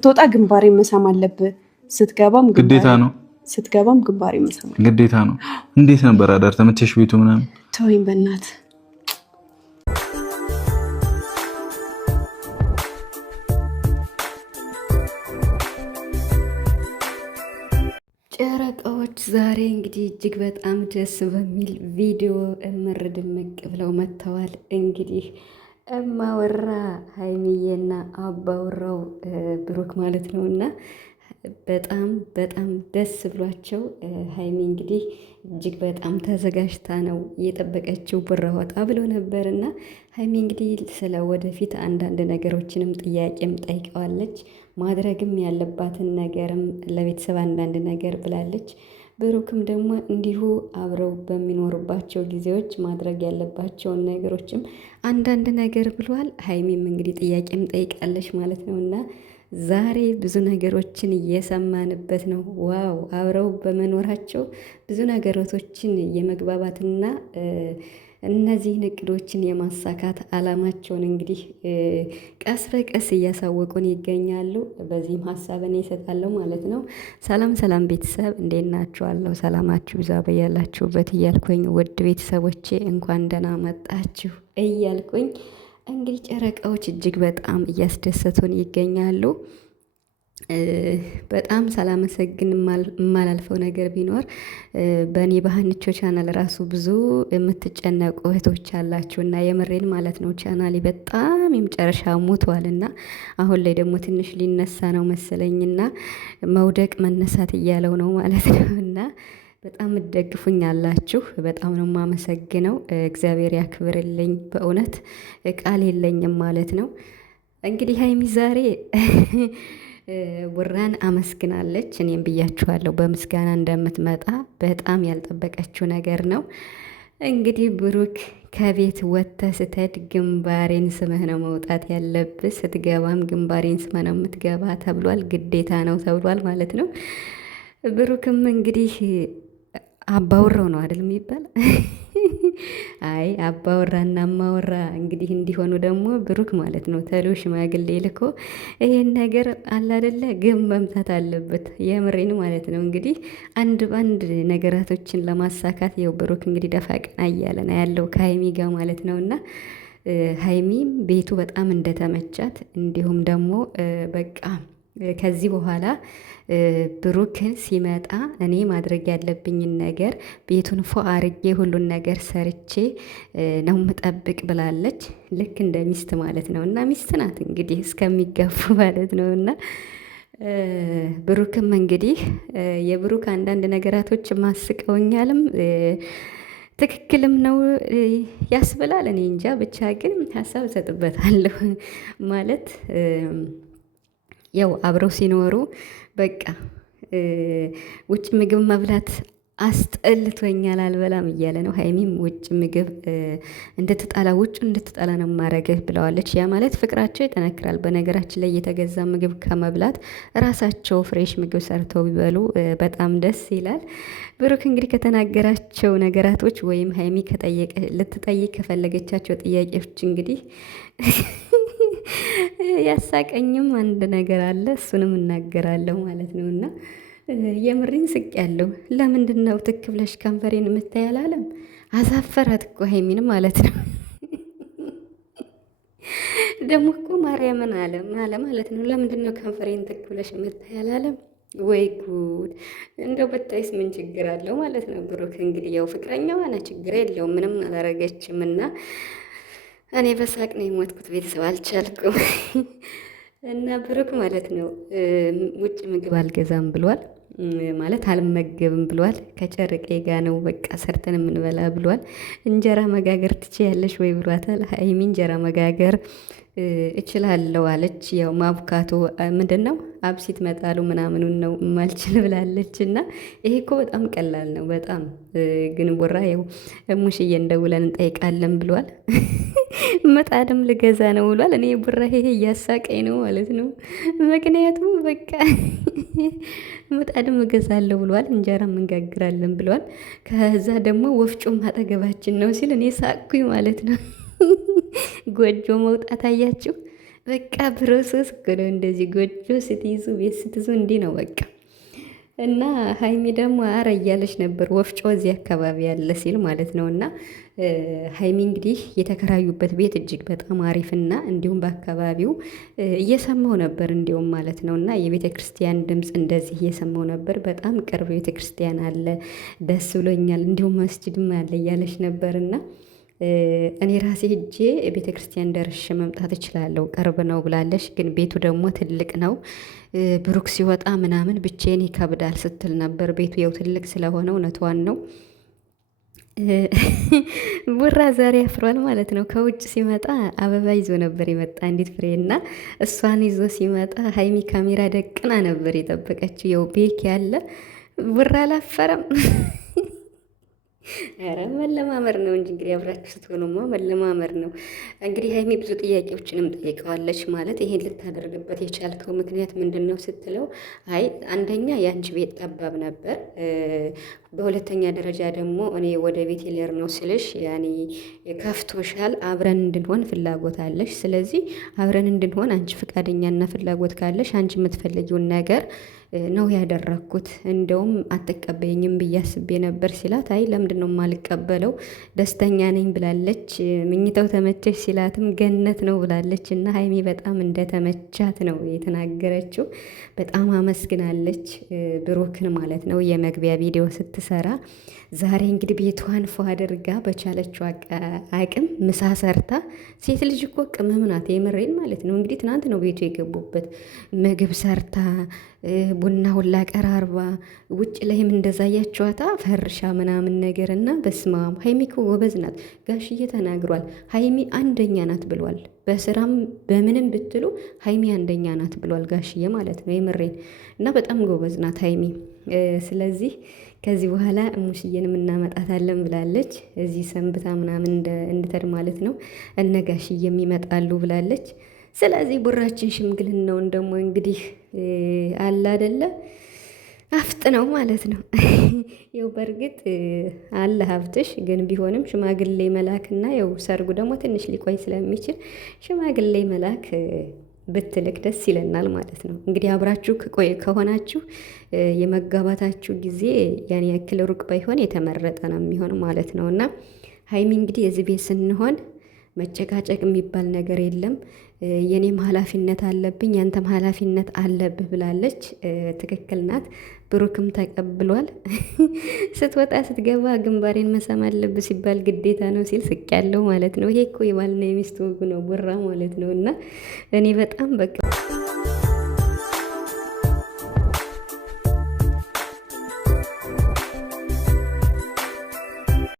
ስትወጣ ግንባሬ መሳም አለብህ። ግዴታ ነው። ስትገባም ግንባሬ መሳም ግዴታ ነው። እንዴት ነበር አዳር? ተመቸሽ ቤቱ ምናምን? ተወኝ በእናትህ። ጨረቃዎች ዛሬ እንግዲህ እጅግ በጣም ደስ በሚል ቪዲዮ እምር ድምቅ ብለው መጥተዋል። እንግዲህ እማወራ ሀይሚዬና አባወራው ብሩክ ማለት ነው እና በጣም በጣም ደስ ብሏቸው ሀይሚ እንግዲህ እጅግ በጣም ተዘጋጅታ ነው እየጠበቀችው ብር አወጣ ብሎ ነበር እና ሀይሚ እንግዲህ ስለ ወደፊት አንዳንድ ነገሮችንም ጥያቄም ጠይቀዋለች። ማድረግም ያለባትን ነገርም ለቤተሰብ አንዳንድ ነገር ብላለች። ብሩክም ደግሞ እንዲሁ አብረው በሚኖሩባቸው ጊዜዎች ማድረግ ያለባቸውን ነገሮችም አንዳንድ ነገር ብሏል። ሀይሚም እንግዲህ ጥያቄም ጠይቃለች ማለት ነው እና ዛሬ ብዙ ነገሮችን እየሰማንበት ነው። ዋው! አብረው በመኖራቸው ብዙ ነገሮችን የመግባባትና እነዚህን እቅዶችን የማሳካት አላማቸውን እንግዲህ ቀስ በቀስ እያሳወቁን ይገኛሉ። በዚህም ሀሳብ እኔ እሰጣለሁ ማለት ነው። ሰላም ሰላም ቤተሰብ እንዴት ናችኋለሁ? ሰላማችሁ ብዛ በያላችሁበት እያልኩኝ ውድ ቤተሰቦቼ እንኳን ደህና መጣችሁ እያልኩኝ እንግዲህ ጨረቃዎች እጅግ በጣም እያስደሰቱን ይገኛሉ። በጣም ሳላመሰግን የማላልፈው ነገር ቢኖር በእኔ በሀኒቾ ቻናል ራሱ ብዙ የምትጨነቁ እህቶች አላችሁ እና የምሬን ማለት ነው። ቻናሌ በጣም የመጨረሻ ሞቷል እና አሁን ላይ ደግሞ ትንሽ ሊነሳ ነው መሰለኝና መውደቅ መነሳት እያለው ነው ማለት ነው እና በጣም እደግፉኝ አላችሁ። በጣም ነው የማመሰግነው። እግዚአብሔር ያክብርልኝ። በእውነት ቃል የለኝም ማለት ነው። እንግዲህ ሀይሚ ዛሬ ቡራን አመስግናለች። እኔም ብያችኋለሁ በምስጋና እንደምትመጣ በጣም ያልጠበቀችው ነገር ነው። እንግዲህ ብሩክ ከቤት ወጥተህ ስትሄድ ግንባሬን ስመህ ነው መውጣት ያለብህ፣ ስትገባም ግንባሬን ስመህ ነው የምትገባ ተብሏል። ግዴታ ነው ተብሏል ማለት ነው። ብሩክም እንግዲህ አባወራው ነው አይደል የሚባል? አይ አባወራና እማወራ እንግዲህ እንዲሆኑ ደግሞ ብሩክ ማለት ነው ተሎ ሽማግሌ ልኮ ይሄን ነገር አለ አይደለ ግን መምታት አለበት። የምሬን ማለት ነው። እንግዲህ አንድ ባንድ ነገራቶችን ለማሳካት ያው ብሩክ እንግዲህ ደፋ ቀና እያለ ነው ያለው ከሀይሚ ጋር ማለት ነው እና ሀይሚም ቤቱ በጣም እንደተመቻት እንዲሁም ደግሞ በቃ ከዚህ በኋላ ብሩክን ሲመጣ እኔ ማድረግ ያለብኝን ነገር ቤቱን ፎ አርጌ ሁሉን ነገር ሰርቼ ነው ምጠብቅ ብላለች። ልክ እንደ ሚስት ማለት ነው እና ሚስት ናት እንግዲህ እስከሚጋፉ ማለት ነው እና ብሩክም እንግዲህ የብሩክ አንዳንድ ነገራቶች ማስቀውኛልም ትክክልም ነው ያስብላል። እኔ እንጃ ብቻ ግን ሀሳብ እሰጥበታለሁ ማለት ያው አብረው ሲኖሩ በቃ ውጭ ምግብ መብላት አስጠልቶኛል አልበላም እያለ ነው። ሀይሚም ውጭ ምግብ እንድትጠላ ውጭ እንድትጠላ ነው ማረግህ ብለዋለች። ያ ማለት ፍቅራቸው ይጠነክራል። በነገራችን ላይ የተገዛ ምግብ ከመብላት ራሳቸው ፍሬሽ ምግብ ሰርተው ቢበሉ በጣም ደስ ይላል። ብሩክ እንግዲህ ከተናገራቸው ነገራቶች ወይም ሀይሚ ልትጠይቅ ከፈለገቻቸው ጥያቄዎች እንግዲህ ያሳቀኝም አንድ ነገር አለ። እሱንም እናገራለሁ ማለት ነው እና የምሬን ስቅ ያለው ለምንድን ነው ትክ ብለሽ ከንፈሬን የምታይ አላለም? አሳፈራት እኮ ሀይሚን ማለት ነው። ደግሞ እኮ ማርያምን አለ ማለት ነው። ለምንድን ነው ከንፈሬን ትክ ብለሽ የምታይ አላለም? ወይ ጉድ! እንደው በታይስ ምን ችግር አለው ማለት ነው። ብሩክ እንግዲህ ያው ፍቅረኛዋ ና ችግር የለውም ምንም አላረገችም እና እኔ በሳቅ ነው የሞትኩት። ቤተሰብ አልቻልኩም እና ብሩክ ማለት ነው ውጭ ምግብ አልገዛም ብሏል። ማለት አልመገብም ብሏል። ከጨርቄ ጋ ነው በቃ ሰርተን የምንበላ ብሏል። እንጀራ መጋገር ትችያለሽ ወይ ብሏታል። ሀይሚ እንጀራ መጋገር እችላለሁ አለች። ያው ማብካቶ ምንድን ነው አብሲት መጣሉ ምናምኑን ነው ማልችል ብላለች። እና ይሄ እኮ በጣም ቀላል ነው በጣም ግን ቡራ ያው ሙሽዬ እንደውለን እንጠይቃለን ብሏል። መጣድም ልገዛ ነው ብሏል። እኔ ቡራ ይሄ እያሳቀኝ ነው ማለት ነው። ምክንያቱም በቃ ምጣድም እገዛለሁ ብሏል። እንጀራም እንጋግራለን ብሏል። ከዛ ደግሞ ወፍጮም አጠገባችን ነው ሲል እኔ ሳቅኩኝ ማለት ነው። ጎጆ መውጣት አያችሁ። በቃ ፕሮሰስ እኮ ነው እንደዚህ ጎጆ ስትይዙ ቤት ስትይዙ እንዲህ ነው በቃ። እና ሀይሚ ደግሞ አረ እያለች ነበር ወፍጮ እዚህ አካባቢ ያለ ሲል ማለት ነው። እና ሀይሚ እንግዲህ የተከራዩበት ቤት እጅግ በጣም አሪፍና እንዲሁም በአካባቢው እየሰማው ነበር እንዲሁም ማለት ነው። እና የቤተ ክርስቲያን ድምፅ እንደዚህ እየሰማው ነበር። በጣም ቅርብ ቤተ ክርስቲያን አለ፣ ደስ ብሎኛል፣ እንዲሁም መስጅድም አለ እያለች ነበር እና እኔ ራሴ ሄጄ ቤተ ክርስቲያን ደርሼ መምጣት እችላለሁ፣ ቅርብ ነው ብላለች። ግን ቤቱ ደግሞ ትልቅ ነው፣ ብሩክ ሲወጣ ምናምን ብቻዬን ይከብዳል ስትል ነበር። ቤቱ ያው ትልቅ ስለሆነ እውነቷን ነው። ቡራ ዛሬ አፍሯል ማለት ነው። ከውጭ ሲመጣ አበባ ይዞ ነበር የመጣ አንዲት ፍሬ እና እሷን ይዞ ሲመጣ ሀይሚ ካሜራ ደቅና ነበር የጠበቀችው። ያው ቤክ ያለ ቡራ አላፈረም። ኧረ መለማመር ነው እንጂ እንግዲህ አብራችሁ ስትሆኑማ መለማመር ነው። እንግዲህ ሀይሚ ብዙ ጥያቄዎችንም ጠይቀዋለች። ማለት ይሄን ልታደርግበት የቻልከው ምክንያት ምንድን ነው ስትለው፣ አይ አንደኛ የአንቺ ቤት ጠባብ ነበር፣ በሁለተኛ ደረጃ ደግሞ እኔ ወደ ቤት ሌር ነው ስልሽ ያኔ ከፍቶሻል፣ አብረን እንድንሆን ፍላጎት አለሽ። ስለዚህ አብረን እንድንሆን አንቺ ፈቃደኛና ፍላጎት ካለሽ አንቺ የምትፈልጊውን ነገር ነው ያደረግኩት። እንደውም አትቀበይኝም ብዬ አስቤ ነበር ሲላት፣ አይ ለምንድን ነው የማልቀበለው ደስተኛ ነኝ ብላለች። ምኝታው ተመቸሽ ሲላትም ገነት ነው ብላለች። እና ሀይሚ በጣም እንደተመቻት ነው የተናገረችው። በጣም አመስግናለች ብሩክን ማለት ነው የመግቢያ ቪዲዮ ስትሰራ። ዛሬ እንግዲህ ቤቷን ፎ አድርጋ በቻለችው አቅም ምሳ ሰርታ፣ ሴት ልጅ እኮ ቅመም ናት የምሬን ማለት ነው። እንግዲህ ትናንት ነው ቤቱ የገቡበት። ምግብ ሰርታ ቡና ሁላ ቀራርባ ውጭ ላይም እንደዛ ያቸዋታ ፈርሻ ምናምን ነገር እና በስማም ሀይሚ እኮ ጎበዝ ናት። ጋሽዬ ተናግሯል። ሀይሚ አንደኛ ናት ብሏል። በስራም በምንም ብትሉ ሀይሚ አንደኛ ናት ብሏል ጋሽዬ ማለት ነው የምሬን። እና በጣም ጎበዝ ናት ሀይሚ። ስለዚህ ከዚህ በኋላ እሙሽዬንም እናመጣታለን ብላለች። እዚህ ሰንብታ ምናምን እንድተድ ማለት ነው። እነ ጋሽዬም ይመጣሉ ብላለች። ስለዚህ ቡራችን ሽምግልናውን ደግሞ እንግዲህ አለ አይደለ አፍጥ ነው ማለት ነው። ያው በእርግጥ አለ ሀብትሽ ግን ቢሆንም ሽማግሌ መላክና ያው ሰርጉ ደግሞ ትንሽ ሊቆይ ስለሚችል ሽማግሌ መላክ ብትልክ ደስ ይለናል ማለት ነው። እንግዲህ አብራችሁ ከሆናችሁ የመጋባታችሁ ጊዜ ያን ያክል ሩቅ ባይሆን የተመረጠ ነው የሚሆን ማለት ነው። እና ሀይሚ እንግዲህ የዚህ ቤት ስንሆን መጨቃጨቅ የሚባል ነገር የለም። የኔም ኃላፊነት አለብኝ ያንተም ኃላፊነት አለብህ ብላለች። ትክክል ናት። ብሩክም ተቀብሏል። ስትወጣ ስትገባ ግንባሬን መሳም አለብህ ሲባል ግዴታ ነው ሲል ስቅ ያለው ማለት ነው። ይሄ እኮ የባልና የሚስት ወጉ ነው ቡራ ማለት ነው። እና እኔ በጣም በቃ